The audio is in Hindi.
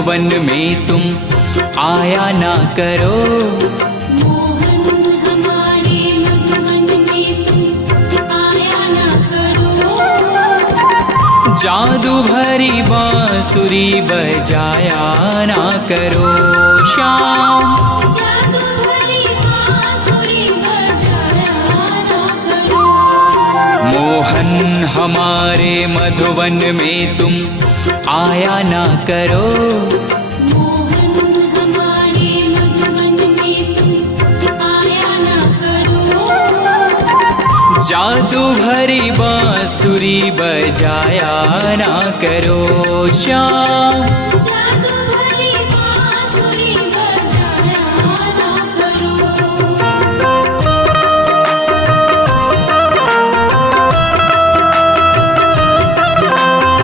मधुवन में तुम आया ना करो। मोहन हमारे मधुवन में तुम आया ना करो। जादू भरी बांसुरी बजाया ना करो श्याम। जादू भरी बांसुरी बजाया ना करो। मोहन हमारे मधुवन में तुम आया ना करो। मोहन हमारे मधुवन में तुम आया ना करो। जादू भरी बांसुरी बजाया ना करो श्याम।